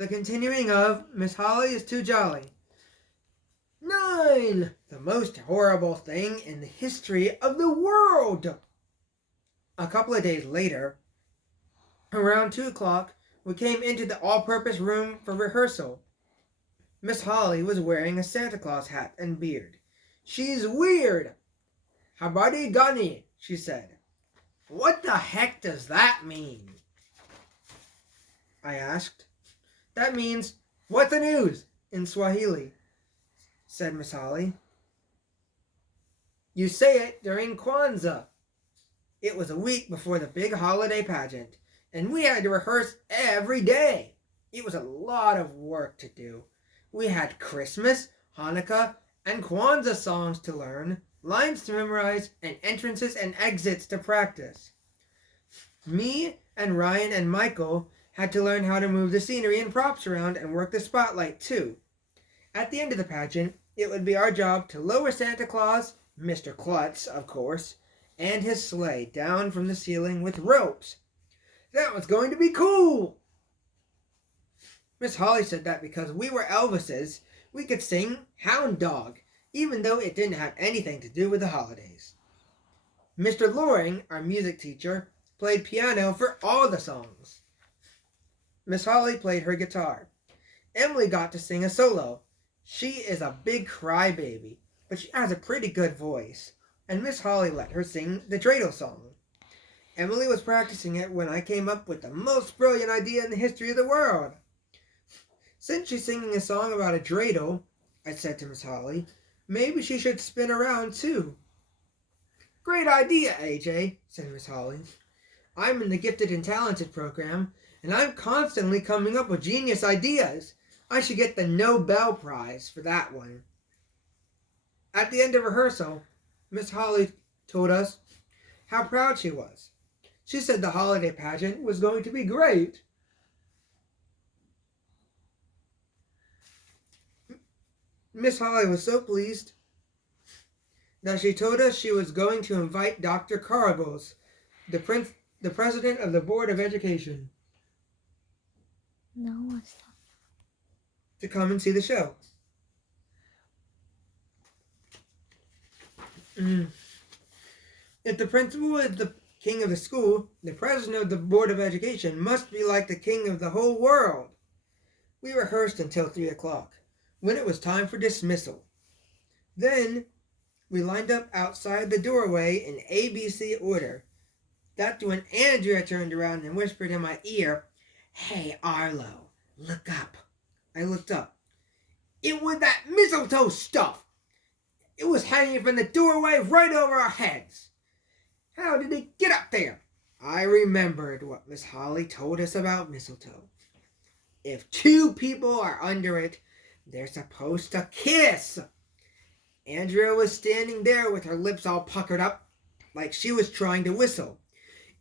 the continuing of Miss Holly is Too Jolly. 9. The most horrible thing in the history of the world. A couple of days later, around 2 o'clock, we came into the all-purpose room for rehearsal. Miss Holly was wearing a Santa Claus hat and beard. She's weird. Habari gani, she said. What the heck does that mean? I asked. That means, what the news, in Swahili, said Miss Holly. You say it during Kwanzaa. It was a week before the big holiday pageant, and we had to rehearse every day. It was a lot of work to do. We had Christmas, Hanukkah, and Kwanzaa songs to learn, lines to memorize, and entrances and exits to practice. Me and Ryan and Michael had to learn how to move the scenery and props around and work the spotlight too. At the end of the pageant, it would be our job to lower Santa Claus, Mr. Klutz, of course, and his sleigh down from the ceiling with ropes. That was going to be cool! Miss Holly said that because we were Elvises, we could sing Hound Dog, even though it didn't have anything to do with the holidays. Mr. Loring, our music teacher, played piano for all the songs. Miss Holly played her guitar. Emily got to sing a solo. She is a big crybaby, but she has a pretty good voice, and Miss Holly let her sing the dreidel song. Emily was practicing it when I came up with the most brilliant idea in the history of the world. Since she's singing a song about a dreidel, I said to Miss Holly, maybe she should spin around too. Great idea, AJ, said Miss Holly. I'm in the Gifted and Talented program, and I'm constantly coming up with genius ideas. I should get the Nobel Prize for that one. At the end of rehearsal, Miss Holly told us how proud she was. She said the holiday pageant was going to be great. Miss Holly was so pleased that she told us she was going to invite Dr. Carabos, the president of the Board of Education, to come and see the show. If the principal is the king of the school, the president of the Board of Education must be like the king of the whole world. We rehearsed until 3 o'clock, when it was time for dismissal. Then we lined up outside the doorway in ABC order. That's when Andrea turned around and whispered in my ear, "Hey, Arlo, look up." I looked up. It was that mistletoe stuff. It was hanging from the doorway right over our heads. How did it get up there? I remembered what Miss Holly told us about mistletoe. If 2 people are under it, they're supposed to kiss. Andrea was standing there with her lips all puckered up, like she was trying to whistle.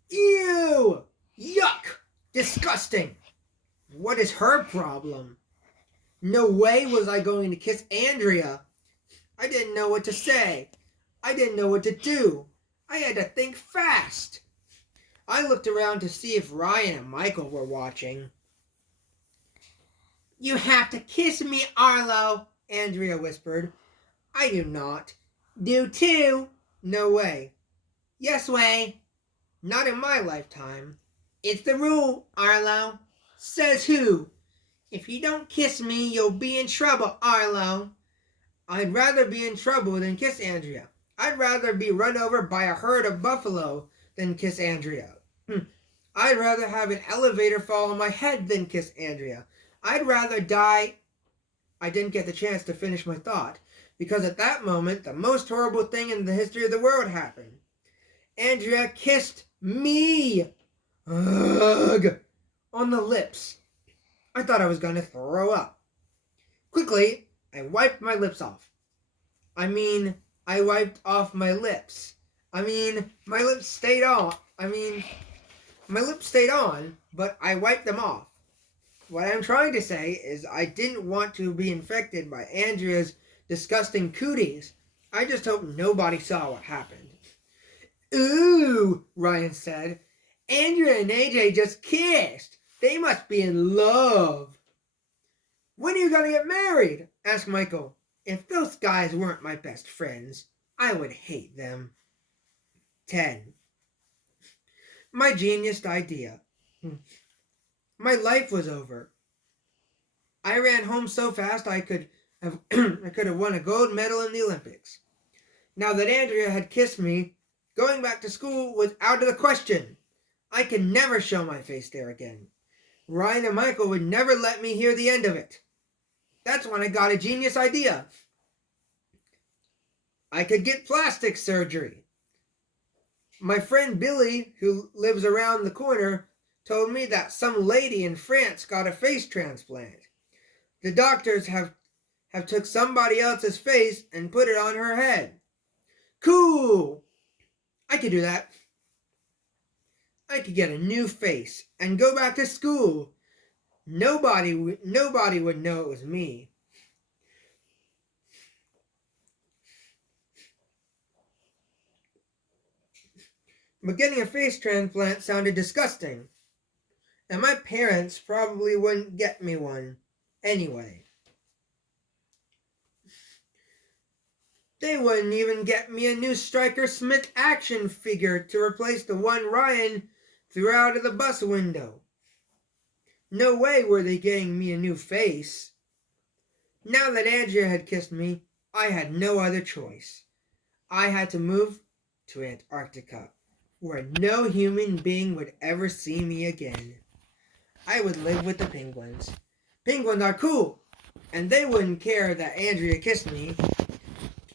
Ew! Yuck! Disgusting! What is her problem? No way was I going to kiss Andrea. I didn't know what to say. I didn't know what to do. I had to think fast. I looked around to see if Ryan and Michael were watching. You have to kiss me, Arlo, Andrea whispered. I do not. Do too. No way. Yes way. Not in my lifetime. It's the rule, Arlo. Says who? If you don't kiss me, you'll be in trouble, Arlo. I'd rather be in trouble than kiss Andrea. I'd rather be run over by a herd of buffalo than kiss Andrea. I'd rather have an elevator fall on my head than kiss Andrea. I'd rather die. I didn't get the chance to finish my thought, because at that moment, the most horrible thing in the history of the world happened. Andrea kissed me. Ugh, on the lips. I thought I was going to throw up. Quickly, I wiped my lips off. I wiped off my lips. My lips stayed on. My lips stayed on, but I wiped them off. What I'm trying to say is I didn't want to be infected by Andrea's disgusting cooties. I just hope nobody saw what happened. Ooh, Ryan said. Andrea and AJ just kissed. They must be in love. When are you going to get married? Asked Michael. If those guys weren't my best friends, I would hate them. 10. My genius idea. My life was over. I ran home so fast I could have won a gold medal in the Olympics. Now that Andrea had kissed me, going back to school was out of the question. I could never show my face there again. Ryan and Michael would never let me hear the end of it. That's when I got a genius idea. I could get plastic surgery. My friend Billy, who lives around the corner, told me that some lady in France got a face transplant. The doctors have took somebody else's face and put it on her head. Cool! I could do that. I could get a new face and go back to school. Nobody would know it was me. But getting a face transplant sounded disgusting. And my parents probably wouldn't get me one anyway. They wouldn't even get me a new Stryker Smith action figure to replace the one Ryan threw out of the bus window. No way were they getting me a new face. Now that Andrea had kissed me, I had no other choice. I had to move to Antarctica, where no human being would ever see me again. I would live with the penguins. Penguins are cool, and they wouldn't care that Andrea kissed me.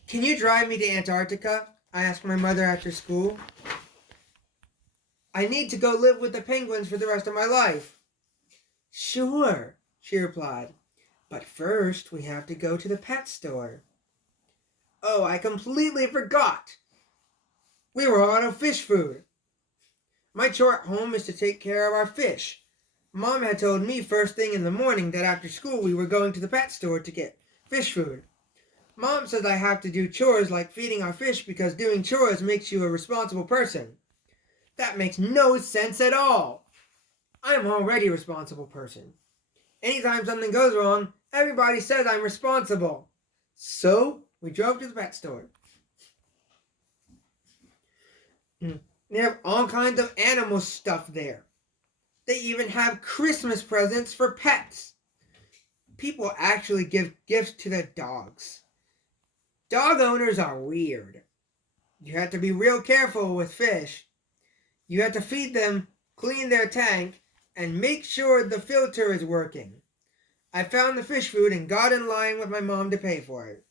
Can you drive me to Antarctica? I asked my mother after school. I need to go live with the penguins for the rest of my life. Sure, she replied. But first we have to go to the pet store. Oh, I completely forgot. We were out of fish food. My chore at home is to take care of our fish. Mom had told me first thing in the morning that after school we were going to the pet store to get fish food. Mom says I have to do chores like feeding our fish because doing chores makes you a responsible person. That makes no sense at all. I'm already a responsible person. Anytime something goes wrong, everybody says I'm responsible. So we drove to the pet store. They have all kinds of animal stuff there. They even have Christmas presents for pets. People actually give gifts to their dogs. Dog owners are weird. You have to be real careful with fish. You have to feed them, clean their tank, and make sure the filter is working. I found the fish food and got in line with my mom to pay for it.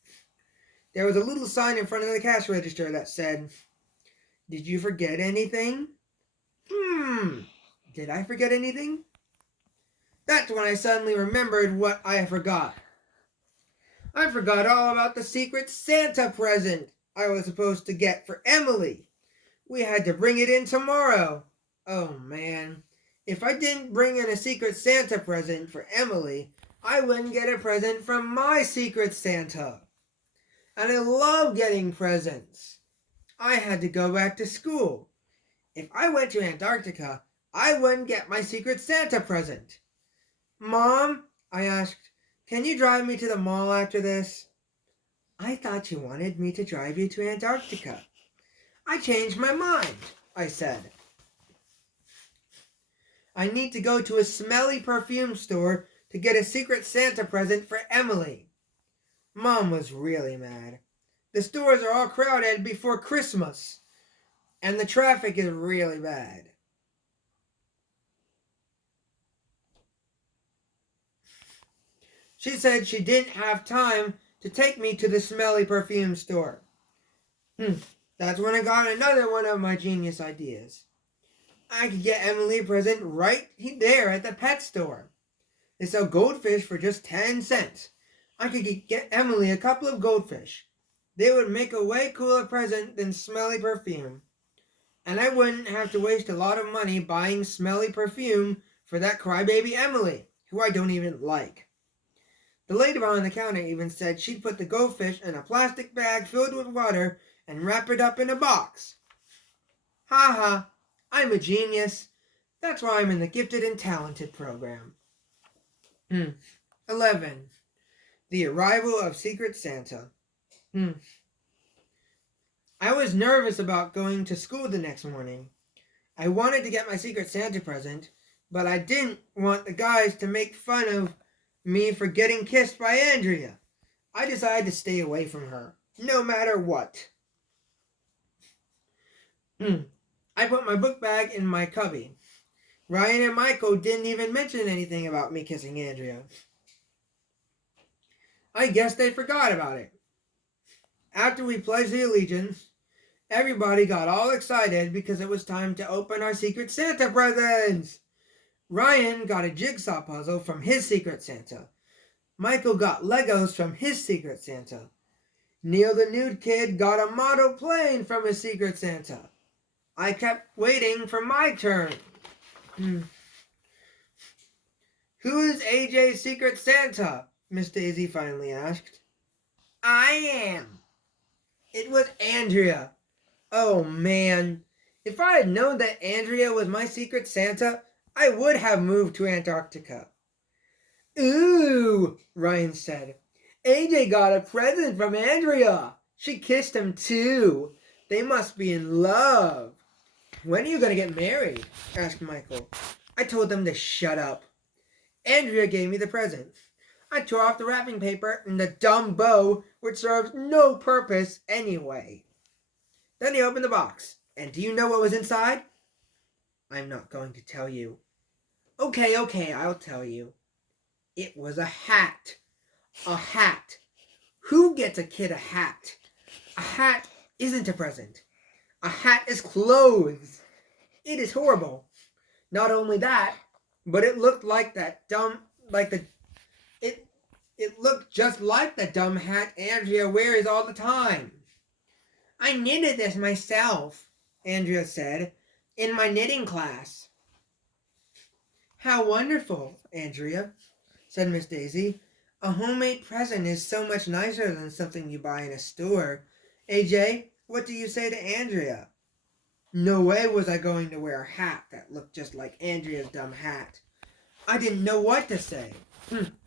There was a little sign in front of the cash register that said, "Did you forget anything?" Did I forget anything? That's when I suddenly remembered what I forgot. I forgot all about the secret Santa present I was supposed to get for Emily. We had to bring it in tomorrow. Oh man, if I didn't bring in a secret Santa present for Emily, I wouldn't get a present from my secret Santa. And I love getting presents. I had to go back to school. If I went to Antarctica, I wouldn't get my secret Santa present. Mom, I asked, can you drive me to the mall after this? I thought you wanted me to drive you to Antarctica. I changed my mind, I said. I need to go to a smelly perfume store to get a secret Santa present for Emily. Mom was really mad. The stores are all crowded before Christmas, and the traffic is really bad. She said she didn't have time to take me to the smelly perfume store. That's when I got another one of my genius ideas. I could get Emily a present right there at the pet store. They sell goldfish for just 10 cents. I could get Emily a couple of goldfish. They would make a way cooler present than smelly perfume. And I wouldn't have to waste a lot of money buying smelly perfume for that crybaby Emily, who I don't even like. The lady behind the counter even said she'd put the goldfish in a plastic bag filled with water and wrap it up in a box. Ha ha, I'm a genius. That's why I'm in the gifted and talented program. 11. The arrival of Secret Santa. I was nervous about going to school the next morning. I wanted to get my Secret Santa present, but I didn't want the guys to make fun of me for getting kissed by Andrea. I decided to stay away from her, no matter what. I put my book bag in my cubby. Ryan and Michael didn't even mention anything about me kissing Andrea. I guess they forgot about it. After we pledged the allegiance, everybody got all excited because it was time to open our Secret Santa presents. Ryan got a jigsaw puzzle from his Secret Santa. Michael got Legos from his Secret Santa. Neil the nude kid got a model plane from his Secret Santa. I kept waiting for my turn. Who is AJ's Secret Santa? Miss Daisy finally asked. I am. It was Andrea. Oh man, if I had known that Andrea was my Secret Santa, I would have moved to Antarctica. Ooh, Ryan said. AJ got a present from Andrea. She kissed him too. They must be in love. When are you going to get married? Asked Michael. I told them to shut up. Andrea gave me the present. I tore off the wrapping paper and the dumb bow, which serves no purpose anyway. Then he opened the box. And do you know what was inside? I'm not going to tell you. Okay, I'll tell you. It was a hat. A hat. Who gets a kid a hat? A hat isn't a present. A hat is clothes. It is horrible. Not only that, but it looked like it looked just like the dumb hat Andrea wears all the time. I knitted this myself, Andrea said, in my knitting class. How wonderful, Andrea, said Miss Daisy. A homemade present is so much nicer than something you buy in a store. AJ, what do you say to Andrea? No way was I going to wear a hat that looked just like Andrea's dumb hat. I didn't know what to say.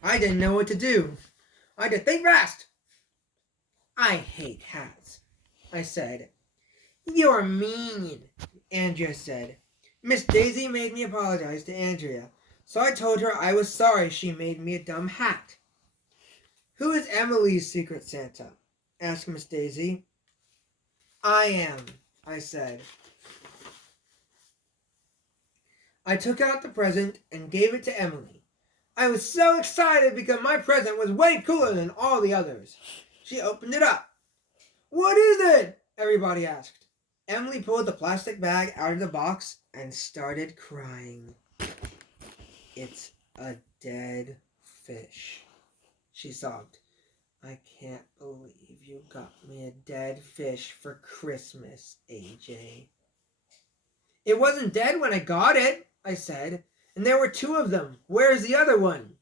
I didn't know what to do. I had to think fast. I hate hats, I said. You're mean, Andrea said. Miss Daisy made me apologize to Andrea, so I told her I was sorry she made me a dumb hat. Who is Emily's Secret Santa? Asked Miss Daisy. I am, I said. I took out the present and gave it to Emily. I was so excited because my present was way cooler than all the others. She opened it up. What is it? Everybody asked. Emily pulled the plastic bag out of the box and started crying. It's a dead fish, she sobbed. I can't believe you got me a dead fish for Christmas, AJ. It wasn't dead when I got it, I said, and there were 2 of them. Where's the other one?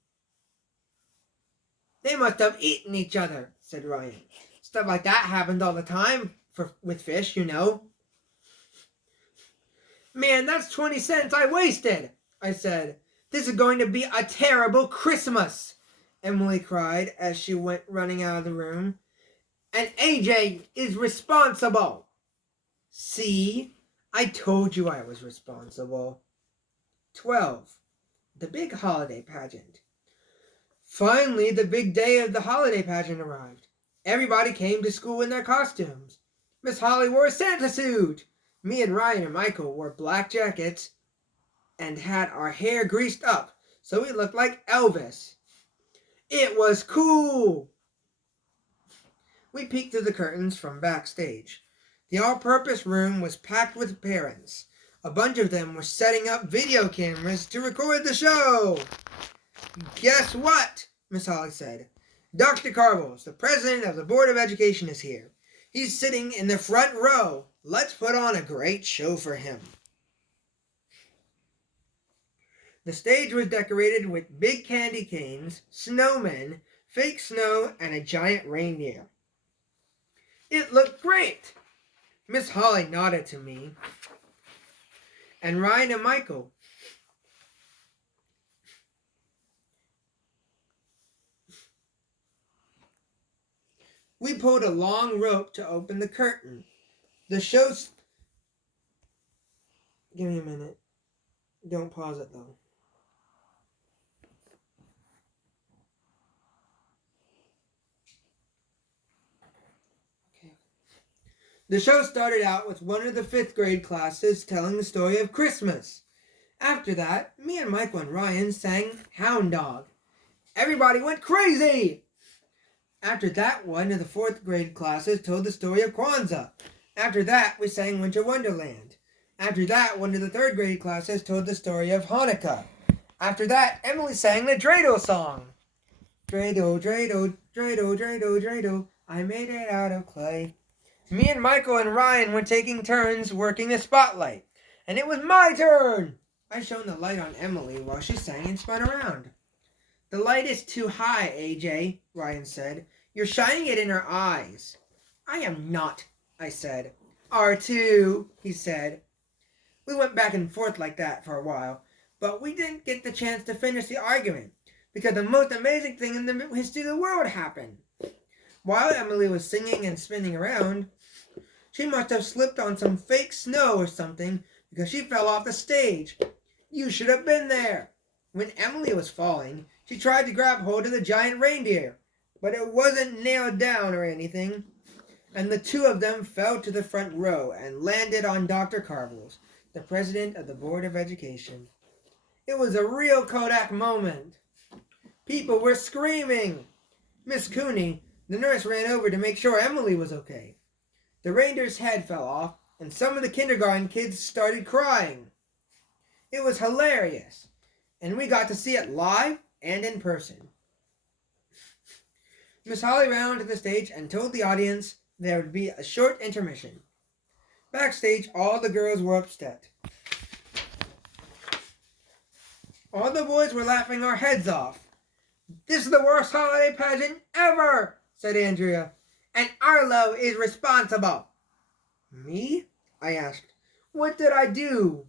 They must have eaten each other, said Ryan. Stuff like that happened all the time with fish, you know. Man, that's 20 cents I wasted, I said. This is going to be a terrible Christmas, Emily cried as she went running out of the room. And AJ is responsible. See? I told you I was responsible. 12. The big holiday pageant. Finally, the big day of the holiday pageant arrived. Everybody came to school in their costumes. Miss Holly wore a Santa suit. Me and Ryan and Michael wore black jackets and had our hair greased up so we looked like Elvis. It was cool. We peeked through the curtains from backstage. The all-purpose room was packed with parents. A bunch of them were setting up video cameras to record the show. Guess what? Miss Holly said. Dr. Carbles, the president of the Board of Education, is here. He's sitting in the front row. Let's put on a great show for him. The stage was decorated with big candy canes, snowmen, fake snow, and a giant reindeer. It looked great. Miss Holly nodded to me and Ryan and Michael. We pulled a long rope to open the curtain. The show's... Give me a minute. Don't pause it, though. The show started out with one of the 5th grade classes telling the story of Christmas. After that, me and Michael and Ryan sang Hound Dog. Everybody went crazy! After that, one of the 4th grade classes told the story of Kwanzaa. After that, we sang Winter Wonderland. After that, one of the 3rd grade classes told the story of Hanukkah. After that, Emily sang the dreidel song. Dreidel, dreidel, dreidel, dreidel, dreidel, I made it out of clay. Me and Michael and Ryan were taking turns working the spotlight. And it was my turn! I shone the light on Emily while she sang and spun around. The light is too high, AJ, Ryan said. You're shining it in her eyes. I am not, I said. R2, he said. We went back and forth like that for a while, but we didn't get the chance to finish the argument, because the most amazing thing in the history of the world happened. While Emily was singing and spinning around, she must have slipped on some fake snow or something, because she fell off the stage. You should have been there. When Emily was falling, she tried to grab hold of the giant reindeer, but it wasn't nailed down or anything, and the two of them fell to the front row and landed on Dr. Carbles, the president of the Board of Education. It was a real Kodak moment. People were screaming. Miss Cooney, the nurse, ran over to make sure Emily was okay. The reindeer's head fell off, and some of the kindergarten kids started crying. It was hilarious, and we got to see it live and in person. Miss Holly ran onto the stage and told the audience there would be a short intermission. Backstage, all the girls were upset. All the boys were laughing our heads off. This is the worst holiday pageant ever, said Andrea, and Arlo is responsible. Me? I asked. What did I do?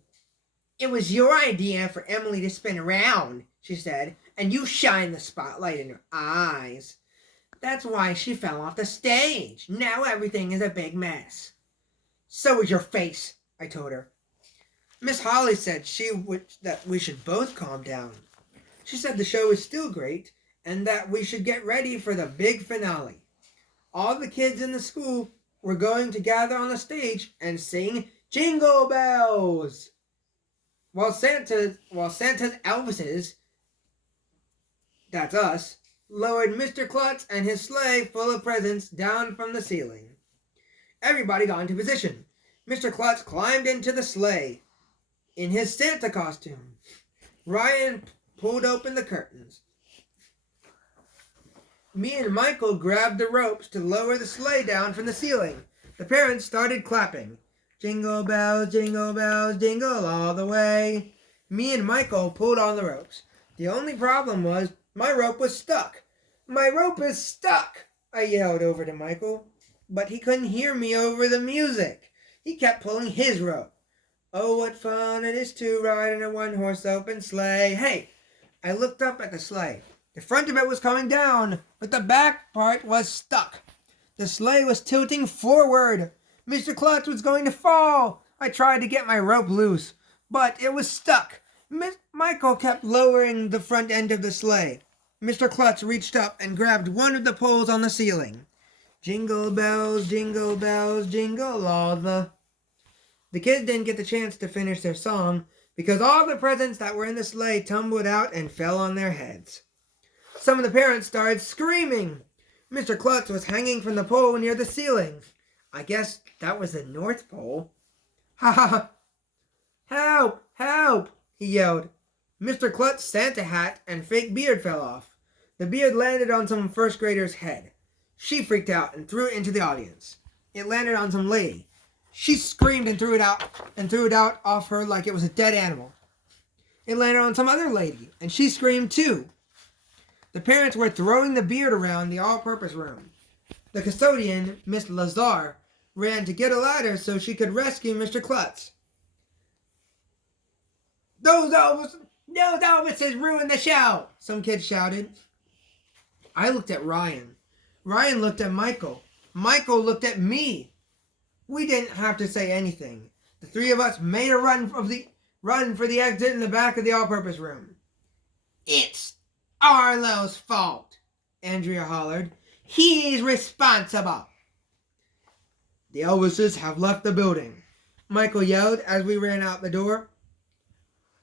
It was your idea for Emily to spin around, she said, and you shined the spotlight in her eyes. That's why she fell off the stage. Now everything is a big mess. So is your face, I told her. Miss Holly said that we should both calm down. She said the show is still great and that we should get ready for the big finale. All the kids in the school were going to gather on the stage and sing Jingle Bells. While Santa's Elvises, that's us, lowered Mr. Klutz and his sleigh full of presents down from the ceiling. Everybody got into position. Mr. Klutz climbed into the sleigh in his Santa costume. Ryan pulled open the curtains. Me and Michael grabbed the ropes to lower the sleigh down from the ceiling. The parents started clapping. Jingle bells, jingle all the way. Me and Michael pulled on the ropes. The only problem was my rope was stuck. My rope is stuck, I yelled over to Michael. But he couldn't hear me over the music. He kept pulling his rope. Oh, what fun it is to ride in a one-horse open sleigh. Hey, I looked up at the sleigh. The front of it was coming down, but the back part was stuck. The sleigh was tilting forward. Mr. Klutz was going to fall. I tried to get my rope loose, but it was stuck. Michael kept lowering the front end of the sleigh. Mr. Klutz reached up and grabbed one of the poles on the ceiling. Jingle bells, jingle all the... The kids didn't get the chance to finish their song because all the presents that were in the sleigh tumbled out and fell on their heads. Some of the parents started screaming. Mr. Klutz was hanging from the pole near the ceiling. I guess that was the North Pole. Ha ha ha! Help! Help! He yelled. Mr. Klutz's Santa hat and fake beard fell off. The beard landed on some first grader's head. She freaked out and threw it into the audience. It landed on some lady. She screamed and threw it out off her like it was a dead animal. It landed on some other lady, and she screamed too. The parents were throwing the beard around the all-purpose room. The custodian, Miss Lazar, ran to get a ladder so she could rescue Mr. Klutz. Those Elvises ruined the show, some kids shouted. I looked at Ryan. Ryan looked at Michael. Michael looked at me. We didn't have to say anything. The three of us made a run for the exit in the back of the all-purpose room. "It's Arlo's fault," Andrea hollered. "He's responsible." "The Elvises have left the building," Michael yelled as we ran out the door.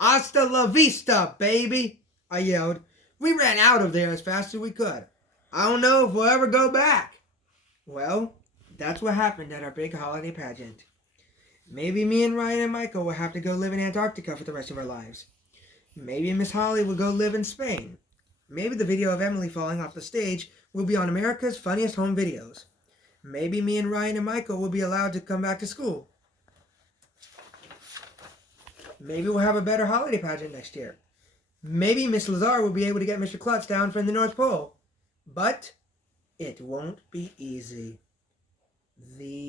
"Hasta la vista, baby," I yelled. We ran out of there as fast as we could. I don't know if we'll ever go back. Well, that's what happened at our big holiday pageant. Maybe me and Ryan and Michael will have to go live in Antarctica for the rest of our lives. Maybe Miss Holly will go live in Spain. Maybe the video of Emily falling off the stage will be on America's Funniest Home Videos. Maybe me and Ryan and Michael will be allowed to come back to school. Maybe we'll have a better holiday pageant next year. Maybe Miss Lazar will be able to get Mr. Klutz down from the North Pole. But it won't be easy. The